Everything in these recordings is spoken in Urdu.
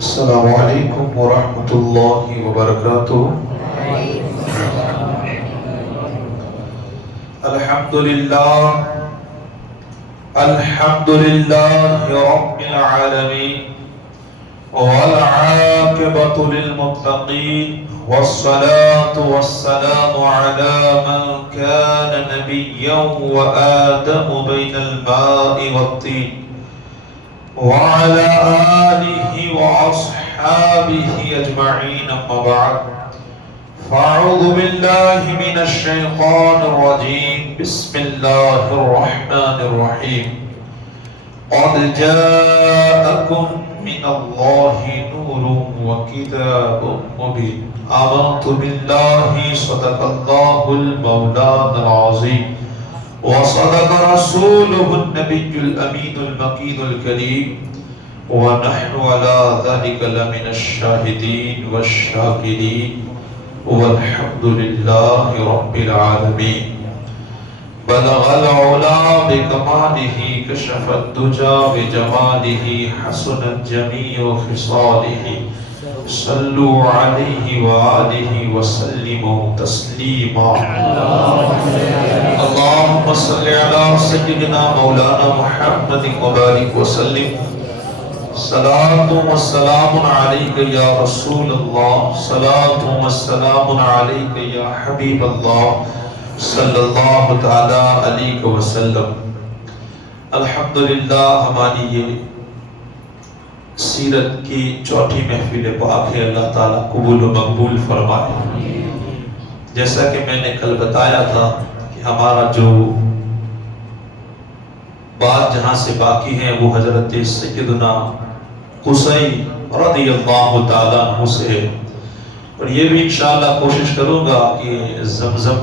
السلام علیکم ورحمۃ اللہ وبرکاتہ۔ الحمد للہ رب العالمین والعاقبۃ للمتقین والصلاة والسلام على من كان نبيا وآدم بين الماء والطين وعلى آله وأصحابه أجمعين، أما بعد فأعوذ بالله من الشيطان الرجيم، بسم الله الرحمن الرحيم. قد جاءكم من الله نور وكتاب مبين. آمنت بالله صدق الله المولانا العظيم وصدق رسوله النبي الأمين المكين الكريم، ونحن على ذلك لمن الشاهدين والشاكرين، والحمد لله رب العالمين. بلغ العلا بكماله، كشف الدجى بجماله، حسنت جميع خصاله. صلوا عليه وآله وسلموا تسليما. اللهم صل على سيدنا مولانا محمد وبارك وسلم. صلاة والسلام عليك يا رسول الله، صلاة والسلام عليك يا حبيب الله، صلی اللہ تعالی علیہ وسلم. الحمدللہ ہماری یہ سیرت کی چوتھی محفل پاک ہے، اللہ تعالیٰ قبول و مقبول فرمائے. جیسا کہ میں نے کل بتایا تھا کہ ہمارا جو بات جہاں سے باقی ہے وہ حضرت سیدنا قصی رضی اللہ تعالیٰ عنہ سے ہے، اور یہ بھی انشاءاللہ کوشش کروں گا کہ زمزم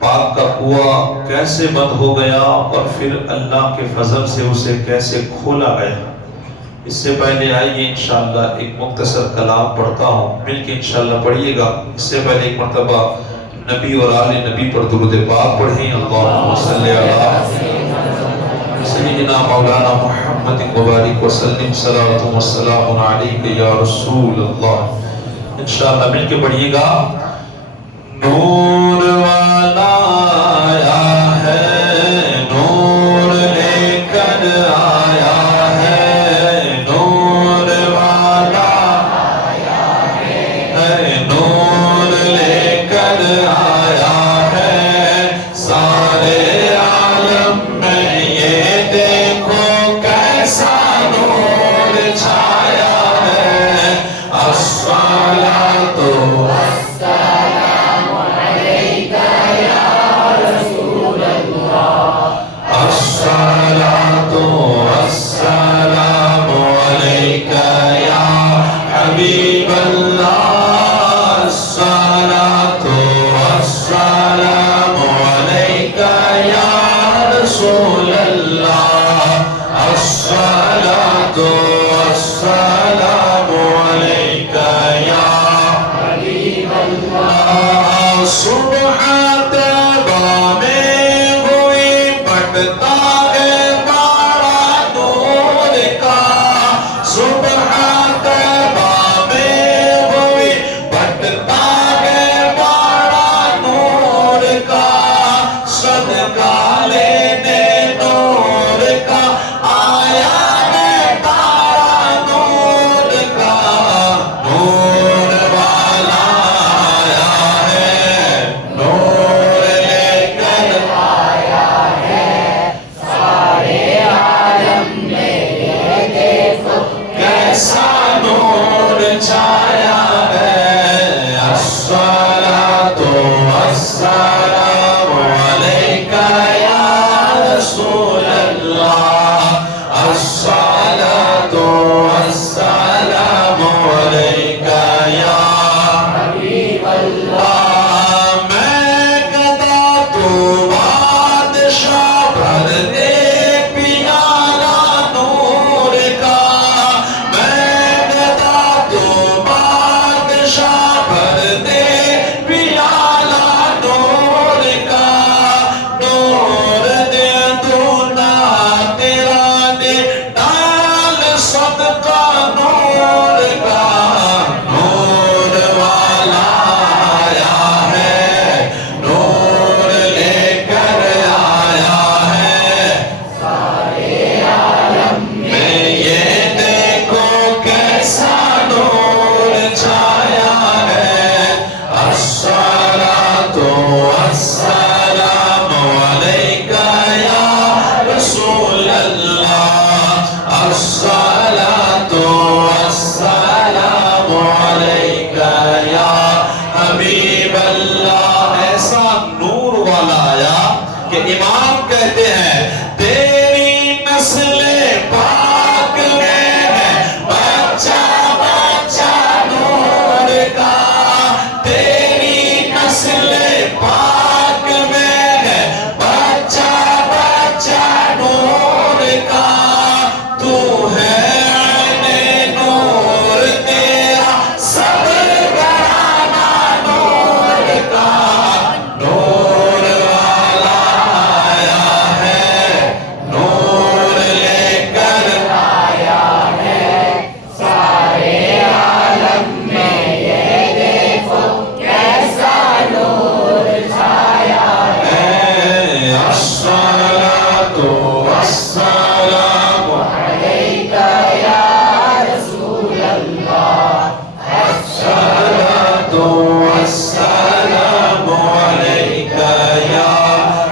پاک کا کنواں کیسے بند ہو گیا اور پھر اللہ کے فضل سے اسے کیسے کھولا گیا. اس سے پہلے آئیے انشاءاللہ ایک مختصر کلام پڑھتا ہوں، مل کے انشاءاللہ پڑھیے گا. اس سے پہلے ایک مرتبہ نبی اور آل نبی پر درود پاک پڑھیں. اللہم صلی علی سیدنا مولانا محمد مبارک وسلم، صلاۃ والسلام علیک یا رسول اللہ. انشاءاللہ مل کے پڑھیے گا. نور والا آیا ہے، نور لے کر آیا ہے، نور والا آیا ہے، نور لے کر آیا ہے. سارے عالم میں یہ دیکھو کیسا نور چھایا ہے. الصلاۃ کا الصلاۃ والسلام علیکہ یا حبیب اللہ. ایسا نور والا آیا کہ امام کہتے ہیں تیری نسل پاک میں ہے بچہ بچہ نور کا. تیری نسل پاک میں ہے بچہ بچہ نور کا. تو ہے عین نور تیرا سب گھرانہ نور کا. نور والا آیا ہے نور لے کر آیا ہے سارے عالم میں. یہ دیکھو کیسا نور چھایا ہے. الصلاۃ والسلام علیکہ یا رسول اللہ. الصلاۃ والسلام علیکہ یا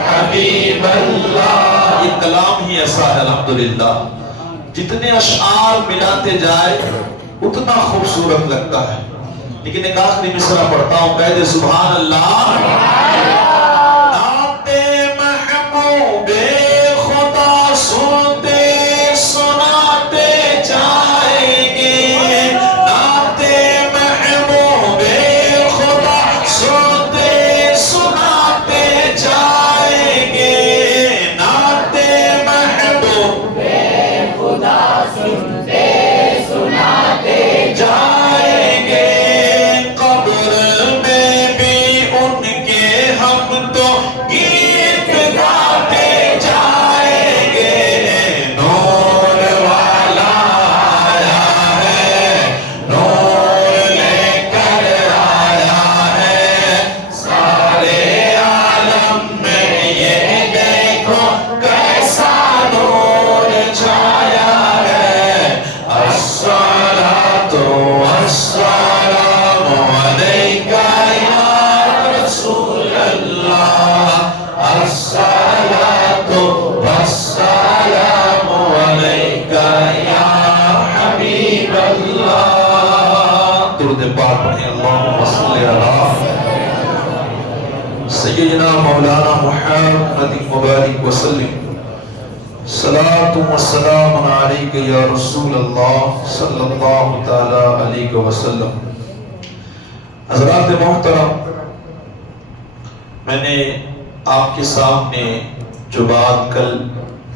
حبیب اللہ. یہ کلام ہی ایسا ہے الحمدللہ جتنے اشعار ملاتے جائے اتنا خوبصورت لگتا ہے. لیکن ایک آخری مصرع پڑھتا ہوں, کہہ دے سبحان اللہ. نعت محبوب خدا سنتے سناتے جائیں گے. نعت محبوب خدا سنتے سناتے جائیں گے. نعت محبوب خدا سنتے سناتے جائیں گے. قبر میں بھی ان کے ہم تو گیت گاتے جائیں گے. نور والا آیا ہے نور لے کر آیا ہے سارے عالم میں. یہ دیکھو کیسا نور چھایا ہے. الصلاۃ والسلام علیکہ یا رسول اللہ. الصلاۃ والسلام علیکہ یا حبیب اللہ. درود پاک پڑھیں. اللہم صلی علی سیدنا مولانا محمد مبارک وسلم. صلاۃ و سلام علیکہ یا رسول اللہ صلی اللہ تعالی علیہ وسلم. حضرات محترم, میں نے آپ کے سامنے جو بات کل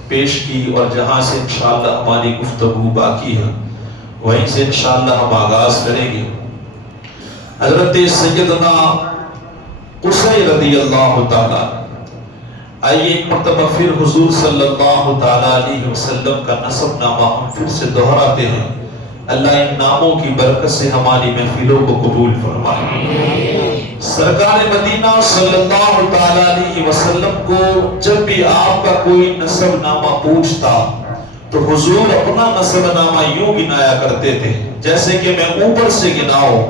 پیش کی اور جہاں سے انشاءاللہ ہماری گفتگو باقی ہے وہیں سے انشاءاللہ ہم آغاز کریں گے. حضرت سیدنا قصی رضی اللہ تعالی. آئیے ایک مرتبہ پھر حضور صلی اللہ تعالی علیہ وسلم کا نسب نامہ ہم پھر سے دہراتے ہیں. اللہ ان ناموں کی برکت سے ہماری محفلوں کو قبول فرمائے. سرکار مدینہ صلی اللہ تعالی علیہ وسلم کو جب بھی آپ کا کوئی نسب نامہ پوچھتا تو حضور اپنا نسب نامہ یوں گنایا کرتے تھے جیسے کہ میں اوپر سے گناؤں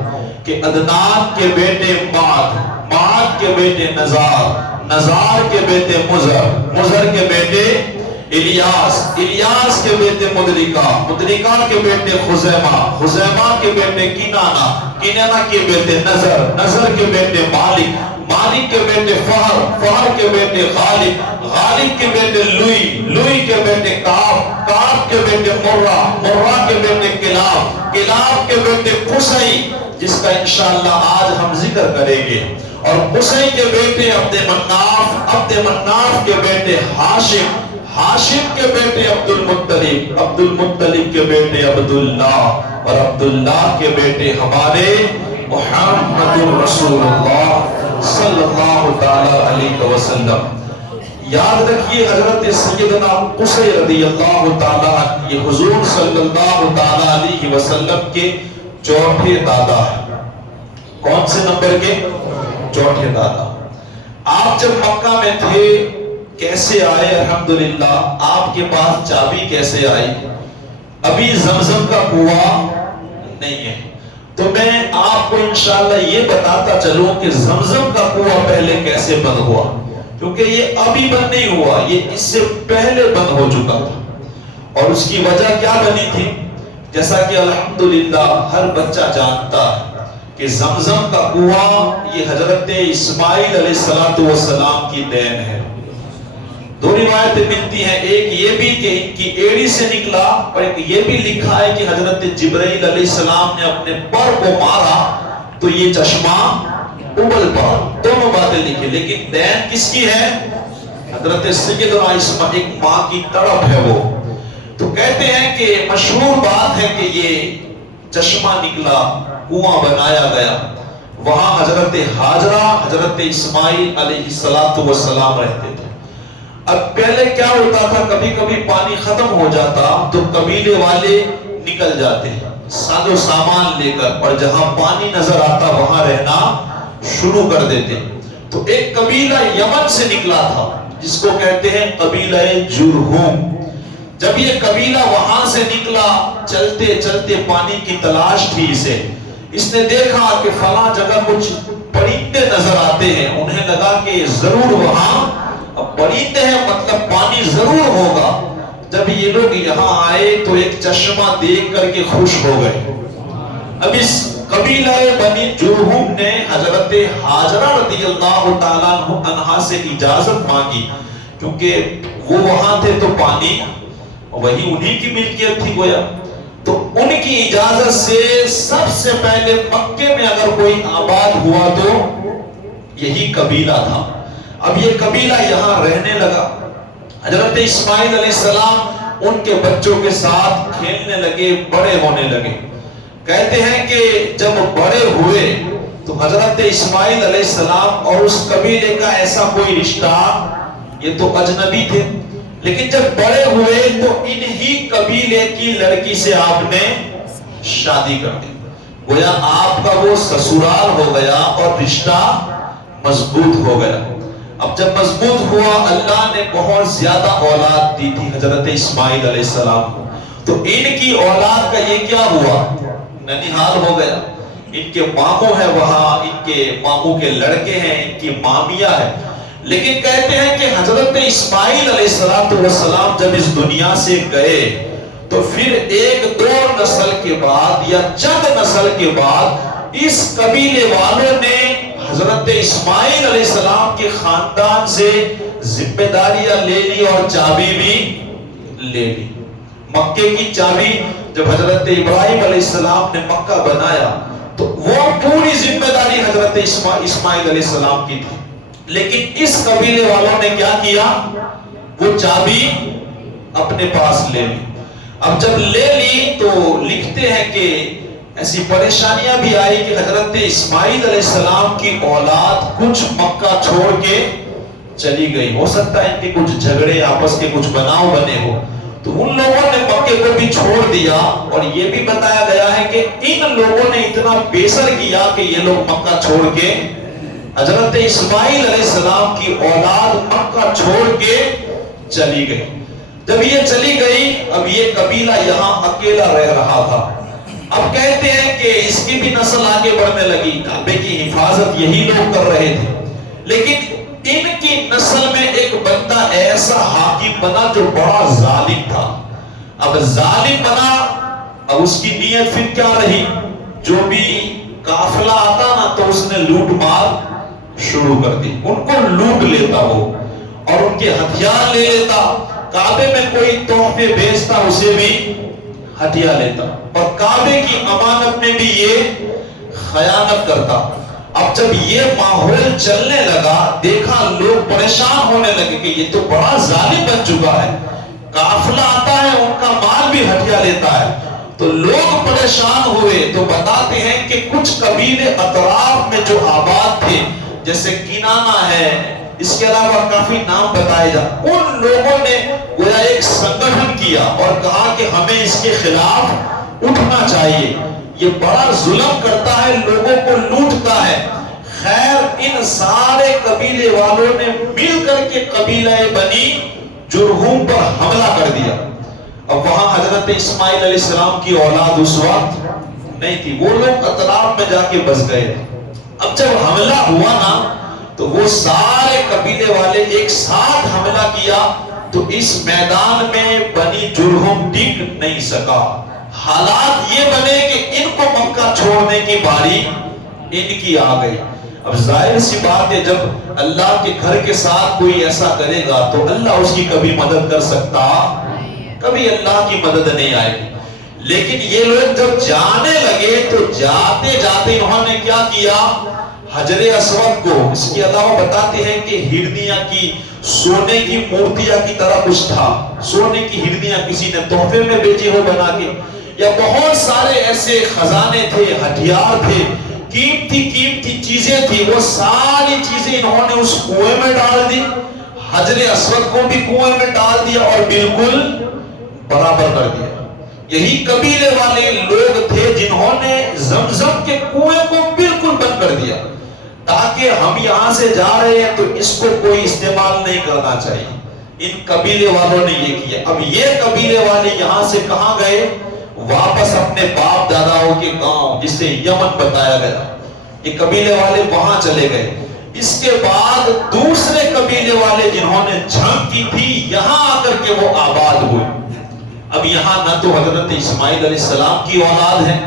کہ عدنان کے بیٹے معد, معد کے بیٹے نزار, نزار کے بیٹے مزر, مزر کے بیٹے الیاس, الیاس کے بیٹے مدرکہ, مدرکہ کے بیٹے خزیمہ, خزیمہ کے بیٹے کنانہ, کنانہ کے بیٹے نظر, نظر کے بیٹے مالک, مالک کے بیٹے فہر, فہر کے بیٹے غالب, غالب کے بیٹے لوئی, لوئی کے بیٹے کعب, کعب کے بیٹے مرہ, مرہ کے بیٹے کلاب, کلاب کے بیٹے قصی جس کا انشاءاللہ آج ہم ذکر کریں گے. اور قصی کے بیٹے عبد مناف, عبد مناف کے بیٹے ہاشم, ہاشم کے بیٹے عبد المطلب, عبد المطلب کے بیٹے عبداللہ اور عبداللہ کے بیٹے ہمارے محمد رسول اللہ صلی اللہ تعالی علیہ وسلم. یاد رکھیے حضرت سیدنا قصی رضی اللہ تعالی یہ حضور صلی اللہ تعالی علیہ وسلم کے چوتھے دادا ہے. کون سے نمبر کے؟ چوتھے دادا. آپ جب مکہ میں تھے کیسے آئے؟ الحمدللہ آپ کے پاس چابی کیسے آئی؟ ابھی زمزم کا کنواں نہیں ہے تو میں آپ کو انشاءاللہ یہ بتاتا چلوں کہ زمزم کا کنواں پہلے کیسے بند ہوا, کیونکہ یہ ابھی بند نہیں ہوا, یہ اس سے پہلے بند ہو چکا تھا. اور اس کی وجہ کیا بنی تھی؟ جیسا کہ الحمدللہ ہر بچہ جانتا ہے کہ زمزم کا کنواں یہ حضرت اسماعیل علیہ السلام کی دین ہے۔ دو روایتیں ملتی ہیں، ایک یہ بھی کہ ان کی ایڑی سے نکلا، اور ایک یہ بھی لکھا ہے کہ حضرت جبرائیل علیہ السلام نے اپنے پر کو مارا تو یہ چشمہ ابل پڑا۔ دونوں باتیں لکھی، لیکن دین کس کی ہے؟ حضرت سیدنا اسماعیل، ایک ماں کی تڑپ ہے وہ۔ تو کہتے ہیں کہ مشہور بات ہے کہ یہ چشمہ نکلا، کنواں بنایا گیا، وہاں حضرت ہاجرہ حضرت اسماعیل علیہ السلام رہتے تھے۔ اب پہلے کیا ہوتا تھا، کبھی کبھی پانی ختم ہو جاتا تو قبیلے والے نکل جاتے ساز و سامان لے کر، اور جہاں پانی نظر آتا وہاں رہنا شروع کر دیتے۔ تو ایک قبیلہ یمن سے نکلا تھا جس کو کہتے ہیں قبیلہ جرہم۔ جب یہ قبیلہ وہاں سے نکلا، چلتے چلتے پانی کی تلاش تھی اسے، اس نے دیکھا کہ فلاں جگہ کچھ پرندے نظر آتے ہیں، انہیں لگا کہ ضرور وہاں اب پرندے ہیں مطلب پانی ضرور ہوگا۔ جب یہ لوگ یہاں آئے تو ایک چشمہ دیکھ کر کے خوش ہو گئے۔ اب اس قبیلہ بنی جرہم نے حضرت ہاجرہ رضی اللہ تعالیٰ عنہا سے اجازت مانگی، کیونکہ وہ وہاں تھے تو پانی وہی انہی کی ملکیت تھی گویا۔ تو ان کی اجازت سے سب سے پہلے مکے میں اگر کوئی آباد ہوا تو یہی قبیلہ تھا۔ اب یہ قبیلہ یہاں رہنے لگا۔ حضرت اسماعیل علیہ السلام ان کے بچوں کے ساتھ کھیلنے لگے، بڑے ہونے لگے۔ کہتے ہیں کہ جب بڑے ہوئے تو حضرت اسماعیل علیہ السلام اور اس قبیلے کا ایسا کوئی رشتہ، یہ تو اجنبی تھے، لیکن جب بڑے ہوئے تو انہی قبیلے کی لڑکی سے آپ نے شادی کر دی، گویا آپ کا وہ سسرال ہو گیا اور رشتہ مضبوط ہو گیا۔ اب جب مضبوط ہوا، اللہ نے بہت زیادہ اولاد دی تھی حضرت اسماعیل علیہ السلام کو، تو ان کی اولاد کا یہ کیا ہوا، ننیحال ہو گیا۔ ان کے ماموں ہیں وہاں، ان کے ماموں کے لڑکے ہیں، ان کی مامیاں ہیں۔ لیکن کہتے ہیں کہ حضرت اسماعیل علیہ السلام جب اس دنیا سے گئے تو پھر ایک دو نسل کے بعد یا چند نسل کے بعد اس قبیلے والوں نے حضرت اسماعیل علیہ السلام کے خاندان سے ذمہ داریاں لے لی اور چابی بھی لے لی۔ مکے کی چابی جب حضرت ابراہیم علیہ السلام نے مکہ بنایا تو وہ پوری ذمہ داری حضرت اسماعیل علیہ السلام کی تھی، لیکن اس قبیلے والوں نے کیا کیا، وہ چابی اپنے پاس لے لی۔ اب جب لے لی تو لکھتے ہیں کہ ایسی پریشانیاں بھی آئی کہ حضرت اسماعیل علیہ السلام کی اولاد کچھ مکہ چھوڑ کے چلی گئی، ہو سکتا ہے ان کے کچھ جھگڑے آپس کے کچھ بناؤ بنے ہو، تو ان لوگوں نے مکے کو بھی چھوڑ دیا۔ اور یہ بھی بتایا گیا ہے کہ ان لوگوں نے اتنا بیسر کیا کہ یہ لوگ مکہ چھوڑ کے، حضرت اسماعیل علیہ السلام کی اولاد مکہ چھوڑ کے چلی گئی۔ جب یہ چلی گئی، اب یہ قبیلہ یہاں اکیلا رہ رہا تھا۔ اب کہتے ہیں کہ اس کی بھی نسل آگے بڑھنے لگی، کعبے کی حفاظت یہی لوگ کر رہے تھے، لیکن ان کی نسل میں ایک بندہ ایسا حاکم بنا جو بڑا ظالم تھا۔ اب ظالم بنا، اب اس کی نیت پھر کیا رہی، جو بھی قافلہ آتا نا تو اس نے لوٹ مار شروع کر دی، ان کو لوٹ لیتا وہ اور ان کے ہتھیار لے لیتا، کعبے میں کوئی تحفے بھیجتا اسے بھی ہتھیار لیتا، اور کعبے کی امانت میں بھی یہ خیانت کرتا۔ اب جب یہ ماحول چلنے لگا، دیکھا لوگ پریشان ہونے لگے کہ یہ تو بڑا ظالم بن چکا ہے، قافلہ آتا ہے ان کا مال بھی ہتھیار لیتا ہے، تو لوگ پریشان ہوئے۔ تو بتاتے ہیں کہ کچھ قبیلے اطراف میں جو آباد تھے، جیسے کنانہ ہے، اس کے علاوہ کافی نام بتائے جا، ان لوگوں نے گویا ایک سنگٹھن کیا اور کہا کہ ہمیں اس کے خلاف اٹھنا چاہیے، یہ بڑا ظلم کرتا ہے، لوگوں کو لوٹتا ہے۔ خیر ان سارے قبیلے والوں نے مل کر کے قبیلہ بنی جرہم پر حملہ کر دیا۔ اب وہاں حضرت اسماعیل علیہ السلام کی اولاد اس وقت نہیں تھی، وہ لوگ اطراف میں جا کے بس گئے۔ اب جب حملہ ہوا نا تو وہ سارے قبیلے والے ایک ساتھ حملہ کیا، تو اس میدان میں بنی جرہم ٹک نہیں سکا. حالات یہ بنے کہ ان کو مکہ چھوڑنے کی باری ان کی آ گئی. اب ظاہر سی بات ہے جب اللہ کے گھر کے ساتھ کوئی ایسا کرے گا تو اللہ اس کی کبھی مدد کر سکتا؟ کبھی اللہ کی مدد نہیں آئے گی. لیکن یہ لوگ جب جانے لگے تو جاتے جاتے انہوں نے کیا کیا؟ حجر اسود کو، اس کے علاوہ بتاتے ہیں کہ ہرنیاں کی سونے کی مورتیاں کی طرح کچھ تھا، سونے کی ہرنیاں کسی نے تحفے میں بیچی ہو بنا کے، یا بہت سارے ایسے خزانے تھے، ہتھیار تھے، قیمتی چیزیں تھی، وہ ساری چیزیں انہوں نے اس کنویں میں ڈال دی. حجر اسود کو بھی کنویں میں ڈال دیا اور بالکل برابر کر دیا. یہی قبیلے والے لوگ تھے جنہوں نے زمزم کے کنویں کو بالکل بند کر دیا تاکہ ہم یہاں سے جا رہے ہیں تو اس کو کوئی استعمال نہیں کرنا چاہیے. ان قبیلے والوں نے یہ کیا. اب یہ قبیلے والے یہاں سے کہاں گئے؟ واپس اپنے باپ داداؤں کے گاؤں جسے یمن بتایا گیا، یہ قبیلے والے وہاں چلے گئے. اس کے بعد دوسرے قبیلے والے جنہوں نے جنگ کی تھی یہاں آ کر کے وہ آباد ہوئے. اب یہاں نہ تو حضرت اسماعیل علیہ السلام کی اولاد ہے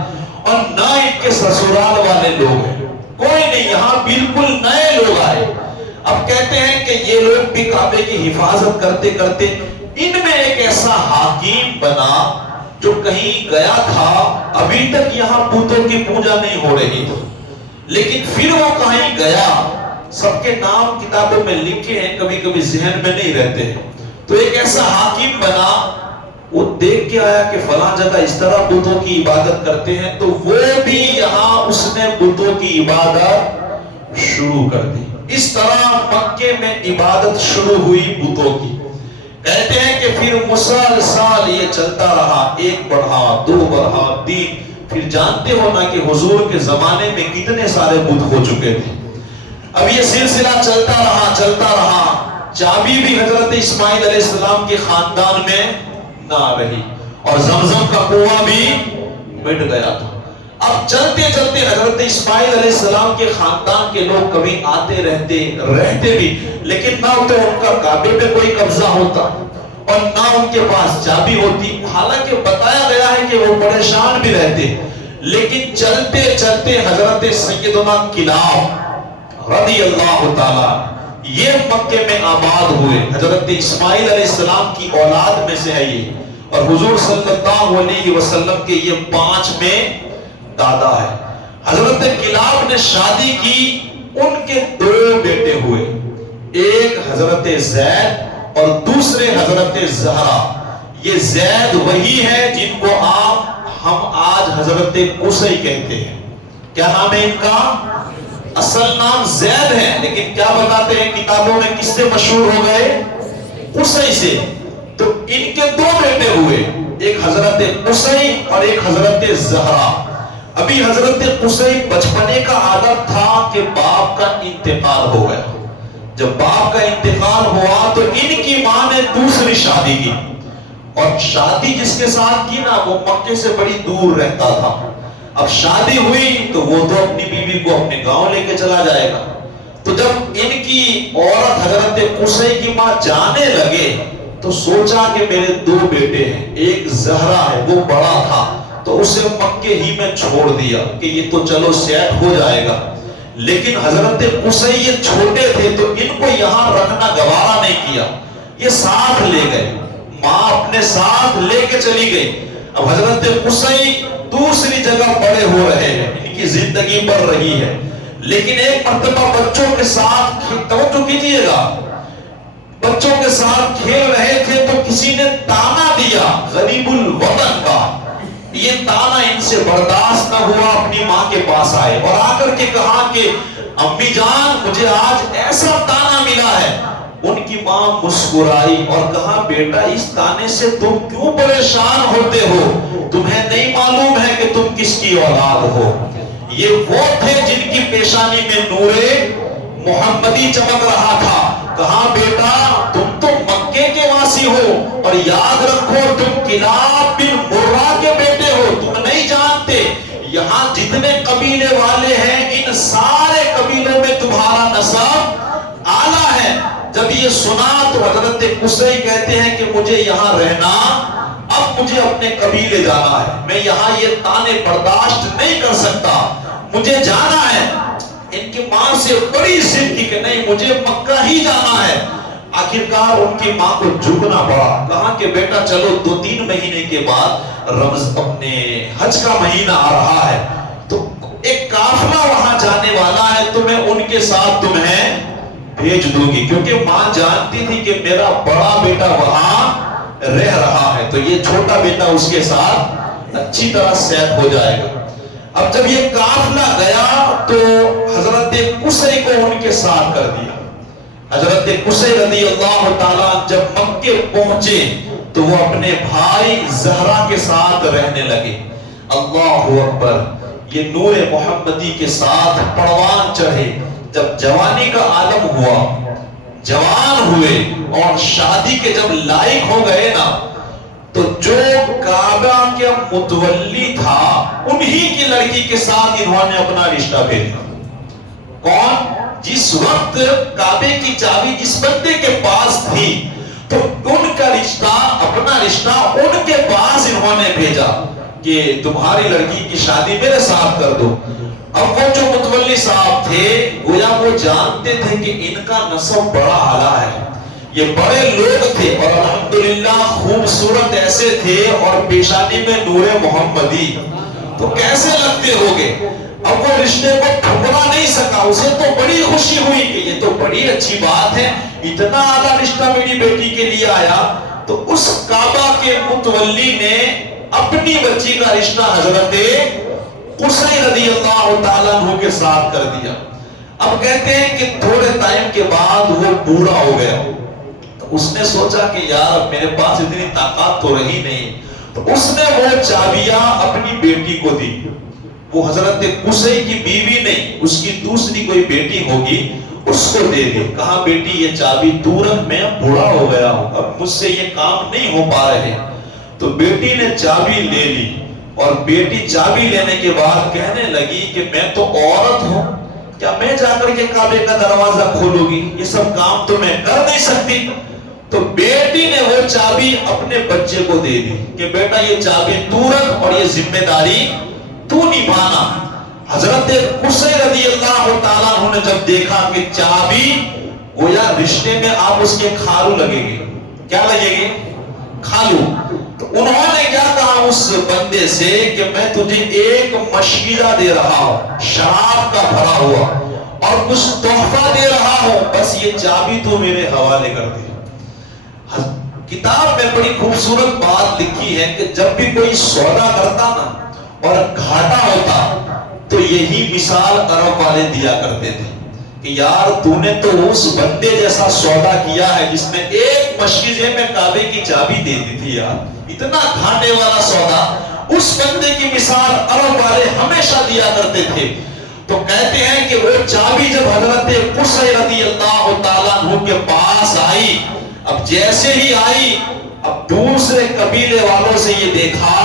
اور نہ ان کے سسرال والے لوگ ہیں، کوئی نہیں، یہاں بالکل نئے لوگ آئے. اب کہتے ہیں کہ یہ لوگ بھی کعبے کی حفاظت کرتے کرتے ان میں ایک ایسا حاکم بنا جو کہیں گیا تھا. ابھی تک یہاں بتوں کی پوجا نہیں ہو رہی تھی، لیکن پھر وہ کہیں گیا. سب کے نام کتابوں میں لکھے ہیں، کبھی کبھی ذہن میں نہیں رہتے ہیں. تو ایک ایسا حاکم بنا، وہ دیکھ کے آیا کہ فلاں جگہ اس طرح بتوں کی عبادت کرتے ہیں، تو وہ بھی یہاں اس نے بتوں کی عبادت شروع کر دی. اس طرح مکے میں عبادت شروع ہوئی بتوں کی. کہتے ہیں کہ پھر مسلسل یہ چلتا رہا، ایک بڑھا، دو بڑھا، تین، پھر جانتے ہو نا کہ حضور کے زمانے میں کتنے سارے بت ہو چکے تھے. اب یہ سلسلہ چلتا رہا. چابی بھی حضرت اسماعیل علیہ السلام کے خاندان میں نہ رہی اور زمزم کا کنواں بھی مٹ گیا تھا. اب چلتے چلتے حضرت اسماعیل علیہ السلام کے خاندان کے لوگ کبھی آتے رہتے بھی، لیکن نہ تو ان کا کعبے پہ کوئی قبضہ ہوتا اور نہ ان کے پاس چابی ہوتی. حالانکہ بتایا گیا ہے کہ وہ پریشان بھی رہتے. لیکن چلتے چلتے حضرت سیدنا کلاب رضی اللہ تعالی یہ مکے میں آباد ہوئے. حضرت اسماعیل علیہ السلام کی اولاد میں سے ہے یہ، اور حضور صلی اللہ علیہ وسلم کے یہ 5 میں دادا ہے. حضرت کلاب نے شادی کی، ان کے 2 بیٹے ہوئے، ایک حضرت زید اور دوسرے حضرت زہرا. یہ زید وہی ہے جن کو ہم آج حضرت قصی کہتے ہیں. کیا نام ہے ان کا؟ اصل نام زید ہے، لیکن کیا بتاتے ہیں کتابوں میں کس سے مشہور ہو گئے؟ قصی سے. تو ان کے 2 بیٹے ہوئے، ایک حضرت قصی اور ایک حضرت زہرا. ابھی حضرت قصی بچپنے کا عادت تھا کہ باپ کا انتقال ہو گیا. جب باپ کا انتقال ہوا تو ان کی ماں نے دوسری شادی کی، اور شادی جس کے ساتھ کی نا وہ مکے سے بڑی دور رہتا تھا. اب شادی ہوئی تو وہ تو اپنی بیوی کو اپنے گاؤں لے کے چلا جائے گا. تو جب ان کی عورت حضرت قصی کی ماں جانے لگے تو سوچا کہ میرے 2 بیٹے ہیں، ایک زہرا ہے وہ بڑا تھا تو اسے مکے ہی میں چھوڑ دیا کہ یہ تو چلو سیٹ ہو جائے گا. لیکن حضرت قصی یہ چھوٹے تھے تو ان کو یہاں رکھنا گوارا نہیں کیا، یہ ساتھ لے گئے، ماں اپنے ساتھ لے کے چلی گئی. اب حضرت قصی دوسری جگہ بڑے ہو رہے ہیں، ان کی زندگی بڑھ رہی ہے. لیکن ایک مرتبہ بچوں کے ساتھ توجہ کیجیے گا، بچوں کے ساتھ کھیل رہے تھے تو کسی نے تانا دیا غریب الوطن کا. یہ تانا ان سے برداشت نہ ہوا، اپنی ماں کے پاس آئے اور آ کر کے کہا کہ امی جان مجھے آج ایسا تانا ملا ہے. ان کی ماں مسکرائی اور کہا بیٹا اس تانے سے تم کیوں پریشان ہوتے ہو؟ تمہیں نہیں معلوم ہے کہ تم کس کی اولاد ہو؟ یہ وہ تھے جن کی پیشانی میں نور محمدی چمک رہا تھا. کہا بیٹا تم تو مکے کے واسی ہو اور یاد رکھو تم کلاب بن مرہ کے بیٹے ہو. تم نہیں جانتے یہاں جتنے قبیلے والے ہیں ان سارے قبیلوں میں تمہارا نسب اعلیٰ ہے. جب یہ سنا تو حضرت قصی کہتے ہیں کہ مجھے یہاں رہنا، اب مجھے اپنے قبیلے جانا ہے، میں یہاں یہ طعنے برداشت نہیں کر سکتا، مجھے جانا ہے۔ ان کی ماں سے بڑی ضد تھی کہ نہیں مجھے مکہ ہی جانا ہے۔ آخرکار ان کی ماں کو جھکنا پڑا، کہا کہ بیٹا چلو 2-3 مہینے کے بعد اپنے حج کا مہینہ آ رہا ہے، تو ایک قافلہ وہاں جانے والا ہے تو میں ان کے ساتھ تمہیں بھیج دوں گی، کیونکہ ماں جانتی تھی کہ میرا بڑا بیٹا وہاں رہ رہا ہے تو یہ چھوٹا بیٹا اس کے ساتھ اچھی طرح سیٹ ہو جائے گا۔ اب جب یہ قافلہ گیا تو حضرت قصی کو ان کے ساتھ کر دیا۔ حضرت قصی رضی اللہ تعالیٰ جب مکے پہنچے تو وہ اپنے بھائی زہرا کے ساتھ رہنے لگے۔ اللہ اکبر، یہ نور محمدی کے ساتھ پروان چڑھے۔ جب جوانی کا عالم ہوا، جوان ہوئے اور شادی کے جب لائق ہو گئے نا، تو جو کعبہ کے متولی تھا انہی کی لڑکی کے ساتھ انہوں نے اپنا رشتہ بھیجا۔ کون؟ جس وقت کعبے کی چابی جس بندے کے پاس تھی تو ان کا رشتہ، اپنا رشتہ ان کے پاس انہوں نے بھیجا کہ تمہاری لڑکی کی شادی میرے ساتھ کر دو۔ اب وہ جو متولی صاحب تھے گویا وہ جانتے تھے کہ ان کا نسب بڑا اعلیٰ ہے، یہ بڑے لوگ تھے اور الحمدللہ خوبصورت ایسے تھے اور پیشانی میں نور محمدی، تو کیسے لگتے ہوگے؟ اب وہ رشتے کو ٹھکرا نہیں سکا، اسے تو بڑی خوشی ہوئی کہ یہ تو بڑی اچھی بات ہے، اتنا اعلیٰ رشتہ میری بیٹی کے لیے آیا۔ تو اس کعبہ کے متولی نے اپنی بچی کا رشتہ حضرت قصی رضی اللہ تعالیٰ عنہ کے ساتھ کر دیا۔ اب کہتے ہیں کہ تھوڑے ٹائم کے بعد وہ بوڑھا ہو گیا، تو اس نے سوچا کہ یار میرے پاس اتنی طاقت تو رہی نہیں، تو اس نے وہ چابیاں اپنی بیٹی کو دی۔ وہ حضرت قصی کی بیوی نہیں، اس کی دوسری کوئی بیٹی ہوگی، اس کو دے دی، کہا بیٹی یہ چابی تو رکھ، میں بوڑھا ہو گیا ہوں، اب مجھ سے یہ کام نہیں ہو پا رہے۔ تو بیٹی نے چابی لے لی اور بیٹی چابی لینے کے بعد کہنے لگی کہ میں تو عورت ہوں، کیا میں جا کر کے کعبے کا دروازہ کھولوں گی؟ یہ سب کام تو میں کر نہیں سکتی۔ تو بیٹی نے وہ چابی اپنے بچے کو دے دی کہ بیٹا یہ چابی تو رکھ اور یہ ذمہ داری تو نبھانا۔ حضرت قصی رضی اللہ تعالیٰ عنہ نے جب دیکھا کہ چابی گویا رشتے میں آپ اس کے کھالو لگے گی، کیا لگے گی؟ کھالو۔ تو انہوں نے کیا کہا اس بندے سے کہ میں تجھے ایک مشغلہ دے رہا ہوں شراب کا بھرا ہوا اور کچھ تحفہ دے رہا ہوں، بس یہ چابی تو میرے حوالے کر دے۔ کتاب میں بڑی خوبصورت بات لکھی ہے کہ جب بھی کوئی سودا کرتا نا اور گھاٹا ہوتا تو یہی مثال عرب والے دیا کرتے تھے کہ یار تو نے تو اس بندے جیسا سودا کیا ہے جس نے ایک مشغلے میں کعبے کی چابی دے دی تھی، یار اتنا گھاٹے والا سودا۔ اس بندے کی مثال عرب والے ہمیشہ دیا کرتے تھے۔ تو کہتے ہیں کہ وہ چابی جب حضرت قصی رضی اللہ تعالیٰ عنہ کے پاس آئی، اب جیسے ہی آئی، اب دوسرے قبیلے والوں سے یہ دیکھا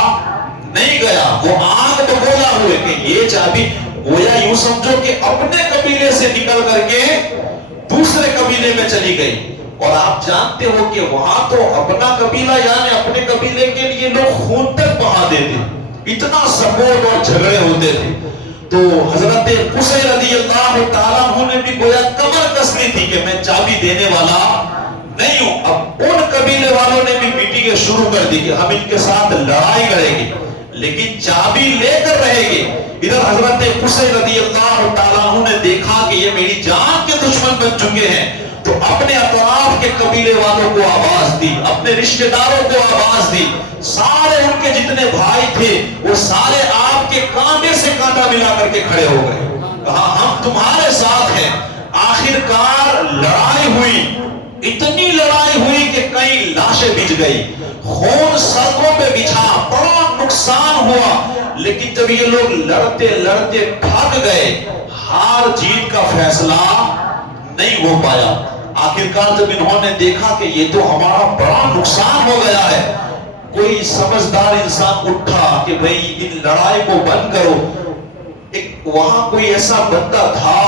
نہیں گیا، وہ آنکھ تو بولا ہوئے کہ یہ چابی، گویا یوں سمجھو کہ اپنے قبیلے سے نکل کر کے دوسرے قبیلے میں چلی گئی۔ اور آپ جانتے ہو کہ وہاں تو اپنا قبیلہ یعنی اپنے قبیلے کے لیے لوگ خون تک بہا دیتے، اتنا سپورٹ اور جھگڑے ہوتے تھے۔ تو حضرت قصی رضی اللہ تعالیٰ عنہ نے بھی گویا کمر کس لی تھی کہ میں چابی دینے والا نہیں ہوں۔ اب ان قبیلے والوں نے بھی میٹنگیں شروع کر دی کہ ہم ان کے ساتھ لڑائی کریں گے لیکن چابی لے کر رہے گے۔ ادھر حضرت قصی رضی اللہ تعالیٰ عنہ نے دیکھا کہ یہ میری جان کے دشمن بن چکے ہیں، تو اپنے اطراف کے قبیلے والوں کو آواز دی، اپنے رشتہ داروں کو آواز دی، سارے ان کے جتنے بھائی تھے وہ سارے آپ کے کانٹے سے کانٹا ملا کر کے کھڑے ہو گئے، کہا ہم تمہارے ساتھ ہیں۔ آخر کار لڑائی ہوئی، اتنی لڑائی ہوئی کہ کئی لاشیں بچ گئی، خون سڑکوں پہ بچھا، بڑا نقصان ہوا۔ لیکن جب یہ لوگ لڑتے لڑتے تھک گئے، ہار جیت کا فیصلہ نہیں ہو پایا۔ آخرکار جب انہوں نے دیکھا کہ یہ تو ہمارا بڑا نقصان ہو گیا ہے، کوئی سمجھدار انسان اٹھا کہ بھئی ان لڑائی کو بند کرو۔ ایک وہاں کوئی ایسا بندہ تھا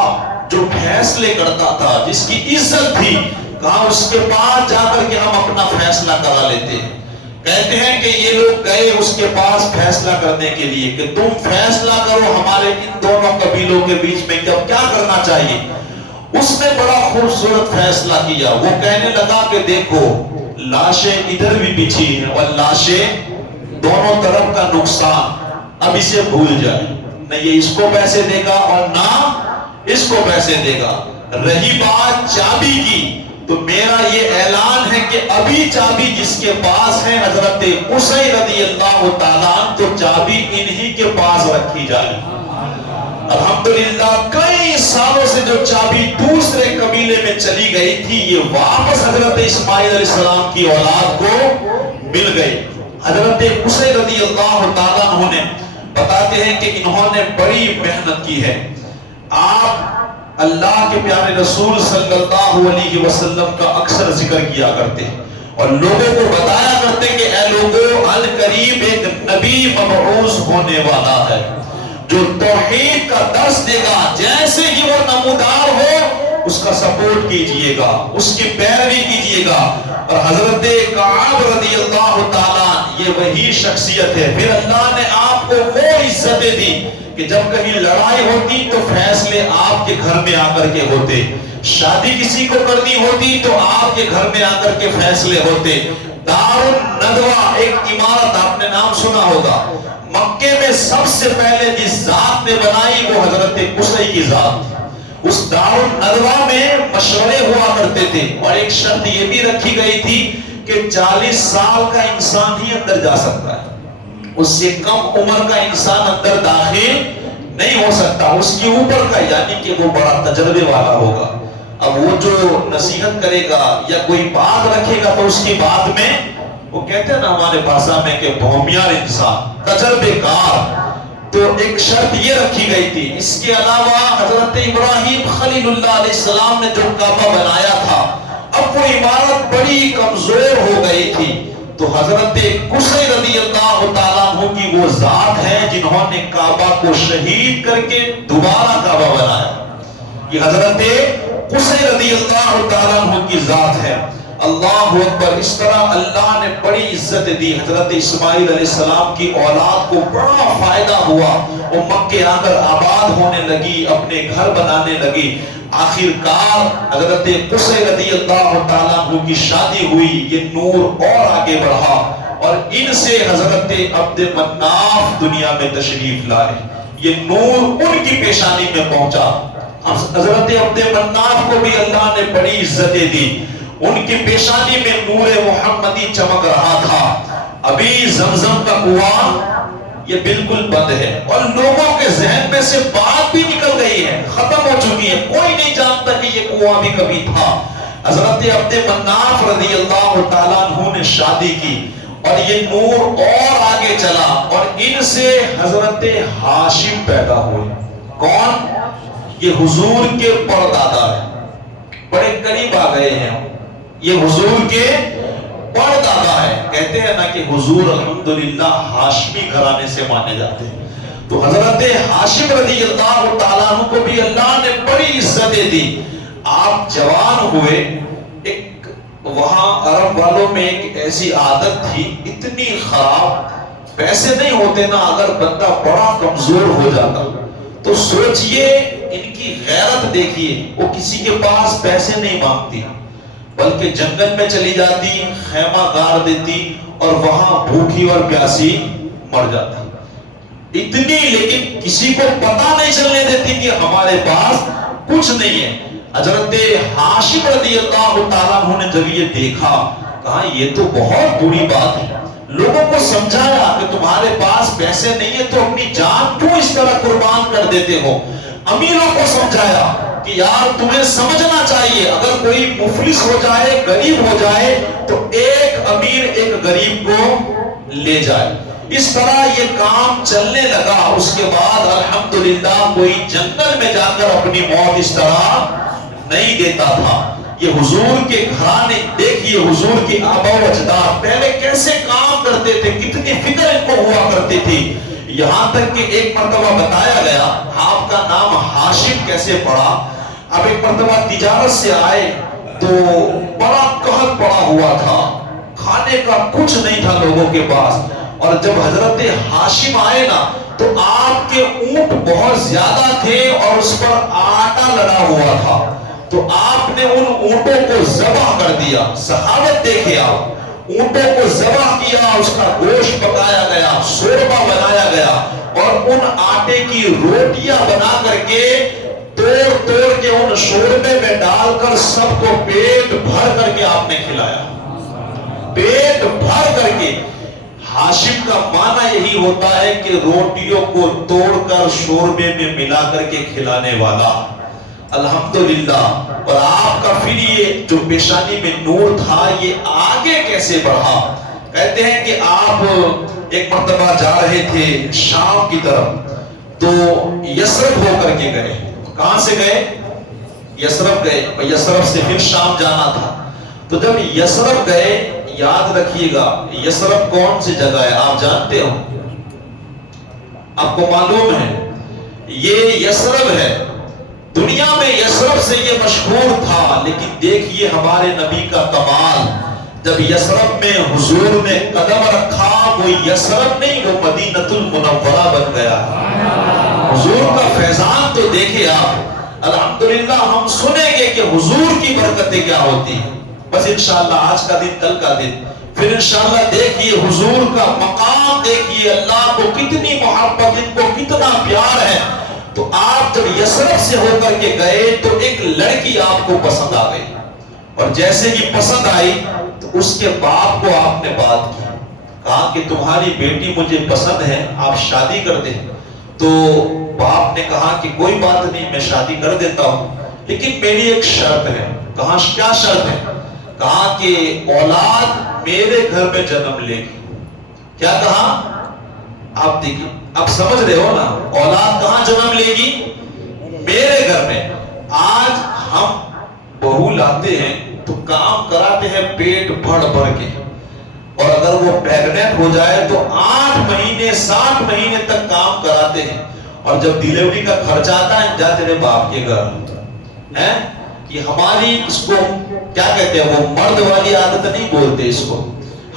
جو فیصلے کرتا تھا، جس کی عزت تھی، کہا اس کے پاس جا کر کے ہم اپنا فیصلہ کرا لیتے ہیں۔ کہتے ہیں کہ یہ لوگ گئے اس کے پاس فیصلہ کرنے کے لیے کہ تم فیصلہ کرو ہمارے ان دونوں قبیلوں کے بیچ میں کیا کرنا چاہیے۔ اس نے بڑا خوبصورت فیصلہ کیا، وہ کہنے لگا کہ دیکھو لاشیں ادھر بھی بچھی ہیں اور لاشیں دونوں طرف کا نقصان، اب اسے بھول جائے، نہ یہ اس کو پیسے دے گا اور نہ اس کو پیسے دے گا۔ رہی بات چابی کی تو میرا یہ اعلان ہے کہ ابھی چابی جس کے پاس ہے حضرت قصی رضی اللہ تعالیٰ عنہ، تو چابی انہی کے پاس رکھی جائے۔ الحمدللہ کئی سالوں سے جو چابی دوسرے قبیلے میں چلی گئی تھی یہ واپس حضرت اسماعیل علیہ السلام کی اولاد کو مل گئی۔ حضرت قصی رضی اللہ تعالیٰ عنہ نے بتاتے ہیں کہ انہوں نے بڑی محنت کی ہے۔ آپ اللہ کے پیارے رسول صلی اللہ علیہ وسلم کا اکثر ذکر کیا کرتے اور لوگوں کو بتایا کرتے کہ اے لوگوں القریب ایک نبی مبعوث ہونے والا ہے جو توحید کا درس دے گا، جیسے ہی وہ نمودار ہو اس کا سپورٹ کیجئے گا، اس کی پیروی کیجئے گا۔ اور حضرت کعب رضی اللہ تعالیٰ یہ وہی شخصیت ہے۔ پھر اللہ نے آپ کو وہ عزتیں دی کہ جب کہیں لڑائی ہوتی تو فیصلے آپ کے گھر میں آ کر کے ہوتے، شادی کسی کو کرنی ہوتی تو آپ کے گھر میں آ کر کے فیصلے ہوتے۔ دار الندوہ ایک عمارت آپ نے نام سنا ہوگا، مکے میں سب سے پہلے جس ذات نے بنائی وہ حضرت قصی کی ذات تھی۔ اس دار الندوہ میں مشورے ہوا کرتے تھے اور ایک شرط یہ بھی رکھی گئی تھی کہ 40 سال کا انسان ہی اندر جا سکتا ہے، اس سے کم عمر کا انسان اندر داخل نہیں ہو سکتا، اس کی اوپر کا یعنی کہ وہ بڑا تجربے والا ہوگا۔ اب وہ جو نصیحت کرے گا یا کوئی بات رکھے گا تو اس کی بات میں وہ کہتے ہیں نا ہمارے بھاشا میں کہ بھومیار انسان، تجربے کار۔ تو ایک شرط یہ رکھی گئی تھی۔ اس کے علاوہ حضرت ابراہیم خلیل اللہ علیہ السلام نے جو کعبہ بنایا تھا اب وہ عمارت بڑی کمزور ہو گئی تھی، تو حضرت قصی رضی اللہ تعالیٰ عنہ کی وہ ذات ہے جنہوں نے کعبہ کو شہید کر کے دوبارہ کعبہ بنایا۔ یہ حضرت قصی رضی اللہ تعالیٰ عنہ کی ذات ہے۔ اللہ اکبر۔ اس طرح اللہ نے بڑی عزت دی۔ حضرت اسماعیل علیہ السلام کی اولاد کو بڑا فائدہ ہوا، وہ مکے آ کر آباد ہونے لگی، اپنے گھر بنانے لگی۔ آخر کار حضرت قصی رضی اللہ تعالیٰ عنہ کی شادی ہوئی، یہ نور اور آگے بڑھا اور ان سے حضرت عبد مناف دنیا میں تشریف لائے۔ یہ نور ان کی پیشانی میں پہنچا۔ حضرت عبد مناف کو بھی اللہ نے بڑی عزتیں دی، ان کی پیشانی میں نور محمدی چمک رہا تھا۔ ابھی زمزم کا کنواں یہ بالکل بند ہے اور لوگوں کے ذہن میں سے بات بھی نکل گئی ہے، ختم ہو چکی ہے، کوئی نہیں جانتا کہ یہ کنواں بھی کبھی تھا۔ حضرت عبد مناف رضی اللہ تعالیٰ عنہ نے شادی کی اور یہ نور اور آگے چلا اور ان سے حضرت ہاشم پیدا ہوئے۔ کون؟ یہ حضور کے پردادا ہیں، بڑے قریب آ گئے ہیں، یہ حضور کے پردادا ہے۔ کہتے ہیں نا کہ حضور الحمدللہ ہاشمی گھرانے سے مانے جاتے ہیں، تو حضرت ہاشم رضی اللہ تعالیٰ عنہ کو بھی اللہ نے بڑی عزتیں دی۔ آپ جوان ہوئے، ایک وہاں عرب والوں میں ایک ایسی عادت تھی اتنی خراب، پیسے نہیں ہوتے نا، اگر بندہ بڑا کمزور ہو جاتا تو سوچئے ان کی غیرت دیکھیے، وہ کسی کے پاس پیسے نہیں مانگتی بلکہ جنگل میں چلی جاتی، خیمہ گاڑ دیتی اور وہاں بھوکی اور پیاسی مر جاتی اتنی، لیکن کسی کو پتہ نہیں چلنے دیتی کہ ہمارے پاس کچھ نہیں ہے۔ حضرت ہاشم رضی اللہ تعالیٰ عنہ نے جب یہ دیکھا کہا یہ تو بہت بری بات ہے، لوگوں کو سمجھایا کہ تمہارے پاس پیسے نہیں ہے تو اپنی جان کیوں اس طرح قربان کر دیتے ہو۔ امیروں کو سمجھایا کہ یار تمہیں سمجھنا چاہیے، اگر کوئی مفلس ہو جائے، غریب ہو جائے تو ایک امیر ایک غریب کو لے جائے۔ اس طرح یہ کام چلنے لگا۔ اس کے بعد الحمدللہ کوئی جنگل میں جا کر اپنی موت اس طرح نہیں دیتا تھا۔ یہ حضور کے گھرانے دیکھیے، حضور کے آباء و اجداد پہلے کیسے کام کرتے تھے، کتنی فکر ان کو ہوا کرتی تھی، یہاں تک کہ ایک مرتبہ بتایا گیا آپ کا نام ہاشم کیسے پڑا۔ اب ایک مرتبہ تجارت سے آئے تو بڑا قحط پڑا ہوا تھا، کھانے کا کچھ نہیں تھا لوگوں کے پاس. اور جب حضرت ہاشم آئے نا تو آپ کے اونٹ بہت زیادہ تھے اور اس پر آٹا لڑا ہوا تھا، تو آپ نے ان اونٹوں کو ذبح کر دیا. صحابت دیکھے آپ، اونٹوں کو ذبح کیا، اس کا گوشت پکایا گیا، شوربہ بنایا گیا، اور ان آٹے کی روٹیاں بنا کر کے توڑ توڑ کے ان شوربے میں ڈال کر سب کو پیٹ بھر کر کے آپ نے کھلایا، پیٹ بھر کر کے. ہاشم کا معنی یہی ہوتا ہے کہ روٹیوں کو توڑ کر شوربے میں ملا کر کے کھلانے والا. الحمدللہ. اور آپ کا پھر یہ جو پیشانی میں نور تھا یہ آگے کیسے بڑھا؟ کہتے ہیں کہ آپ ایک مرتبہ جا رہے تھے شام کی طرف، تو یثرب ہو کر کے گئے. کہاں سے گئے؟ یثرب گئے، اور یثرب سے پھر شام جانا تھا. تو جب یثرب گئے، یاد رکھیے گا یثرب کون سی جگہ ہے آپ جانتے ہو؟ آپ کو معلوم ہے یہ یثرب ہے. دنیا میں یثرب سے یہ مشہور تھا، لیکن دیکھیے ہمارے نبی کا کمال. جب یثرب میں حضور نے قدم رکھا، وہ یثرب نہیں، وہ مدینۃ المنورہ بن گیا. حضور کا فیضان تو دیکھیں آپ. الحمدللہ ہم سنیں گے کہ حضور کی برکتیں کیا ہوتی ہیں. بس انشاءاللہ آج کا دن، کل کا دن، پھر انشاءاللہ دیکھیے حضور کا مقام، دیکھیے اللہ کو کتنی محبت، ان کو کتنا پیار ہے. تو آپ جب یثرب سے ہو کر کے گئے تو ایک لڑکی آپ کو پسند آ گئی، اور جیسے ہی پسند آئی تو اس کے باپ کو آپ نے بات کی، کہا کہ تمہاری بیٹی مجھے پسند ہے، آپ شادی کر دیں. تو باپ نے کہا کہ کوئی بات نہیں، میں شادی کر دیتا ہوں، لیکن میری ایک شرط ہے. کہا کیا شرط ہے؟ کہا کہ اولاد میرے گھر میں جنم لے گی. کیا کہا؟ آپ دیکھیے، اب سمجھ رہے ہو نا، اولاد کہاں جنم لے گی؟ میرے گھر میں. آج ہم بہو لاتے ہیں تو کام کراتے ہیں پیٹ بھر بھر کے، اور اگر وہ پیگنٹ ہو جائے تو 8 مہینے 7 مہینے تک کام کراتے ہیں، اور جب ڈیلیوری کا خرچ آتا ہے جا تیرے باپ کے گھر ہے. کہ ہماری اس کو کیا کہتے ہیں، وہ مرد والی عادت نہیں بولتے اس کو.